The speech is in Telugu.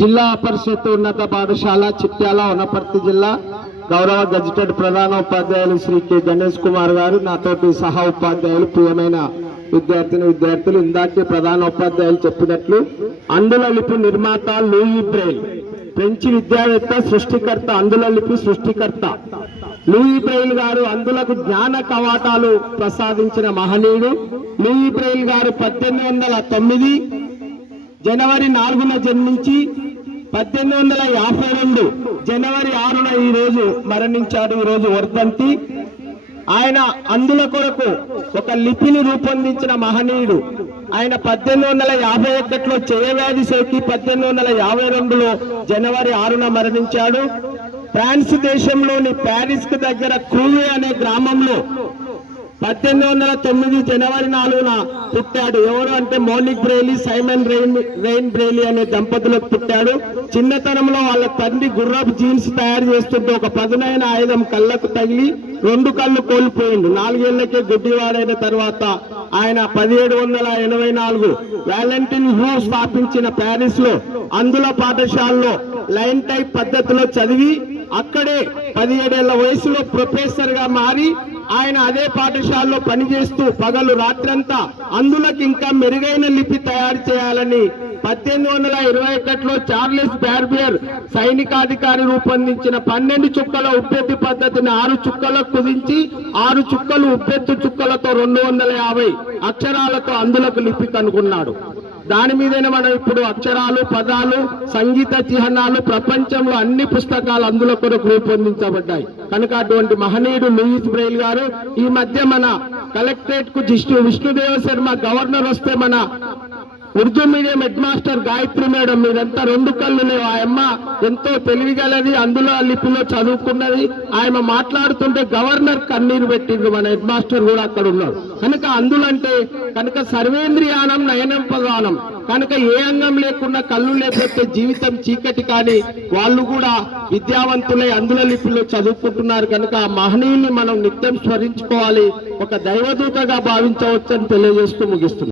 జిల్లా పరిషత్ ఉన్నత పాఠశాల చిట్యాల వనపర్తి జిల్లా గౌరవ గజిటెడ్ ప్రధాన ఉపాధ్యాయులు శ్రీ కె గణేష్ కుమార్ గారు, నాతోటి సహా ఉపాధ్యాయులు, ప్రియమైన విద్యార్థులు, ఇందాకే ప్రధాన ఉపాధ్యాయులు చెప్పినట్లు అందుల లిపి నిర్మాత లూయి బ్రెయిల్, ఫ్రెంచి విద్యావేత్త, సృష్టికర్త, అందుల లిపి సృష్టికర్త లూయి బ్రెయిల్ గారు అందులకు జ్ఞాన కవాటాలు ప్రసాదించిన మహనీయుడు. లూయి బ్రెయిల్ గారు 1809 జనవరి 4న జన్మించి 1852 జనవరి 6న ఈ రోజు మరణించాడు. ఈ రోజు వర్ధంతి. ఆయన అందుల కొరకు ఒక లిపిని రూపొందించిన మహనీయుడు. ఆయన 1851లో క్షయవ్యాధి సోకి 1852లో జనవరి 6న మరణించాడు. ఫ్రాన్స్ దేశంలోని ప్యారిస్ కు దగ్గర క్రూవే అనే గ్రామంలో 1809 జనవరి 4న పుట్టాడు. ఎవరు అంటే monic Braille, Simon rain Braille అనే దంపతులకు పుట్టాడు. చిన్నతనంలో వాళ్ళ తండ్రి గుర్రపు జీన్స్ తయారు చేస్తుంటే ఒక పదునైన ఆయుధం కళ్ళకు తగిలి 2 కళ్ళు కోల్పోయిండు. 4 ఏళ్లకే గుడ్డివాడైన తర్వాత ఆయన 1784 వాలెంటిన్ హ్యూ స్థాపించిన ప్యారిస్ లో అందుల పాఠశాలలో లైన్ టైప్ పద్ధతిలో చదివి అక్కడే 17 ఏళ్ల వయసులో ప్రొఫెసర్ గా మారి ఆయన అదే పాఠశాలలో పనిచేస్తూ పగలు రాత్రంతా అందులకు ఇంకా మెరుగైన లిపి తయారు చేయాలని 1821లో చార్లెస్ బార్బియర్ సైనికాధికారి రూపొందించిన 12 చుక్కల ఉబ్బెత్తి పద్ధతిని 6 చుక్కలకు కుదించి 6 చుక్కలు ఉబ్బెత్తు చుక్కలతో 250 అక్షరాలతో అందులకు లిపి కనుగొన్నాడు. దాని మీదనే మనం ఇప్పుడు అక్షరాలు, పదాలు, సంగీత చిహ్నాలు, ప్రపంచంలో అన్ని పుస్తకాలు అందులో కొరకు రూపొందించబడ్డాయి. కనుక అటువంటి మహనీయుడు లూయి బ్రెయిల్ గారు ఈ మధ్య మన కలెక్టరేట్ కు విష్ణుదేవ శర్మ గవర్నర్ వస్తే మన Urdu medium head master Gayatri madam మీరంతా 2 కళ్ళు లేవు. ఆ అమ్మ ఎంతో తెలివిగలది, అందులో లిపిలో చదువుకున్నది. ఆయన మాట్లాడుతుంటే గవర్నర్ కన్నీరు పెట్టిండ్రు. మన హెడ్ మాస్టర్ కూడా అక్కడ ఉన్నాడు. కనుక అందులంటే కనుక సర్వేంద్రియానం నయనం ప్రధానం. కనుక ఏ అంగం లేకుండా కళ్ళు లేకపోతే జీవితం చీకటి. కానీ వాళ్ళు కూడా విద్యావంతులై అందుల లిపిలో చదువుకుంటున్నారు. కనుక ఆ మహనీయుల్ని మనం నిత్యం స్మరించుకోవాలి, ఒక దైవదూతగా భావించవచ్చని తెలియజేస్తూ ముగిస్తున్నాం.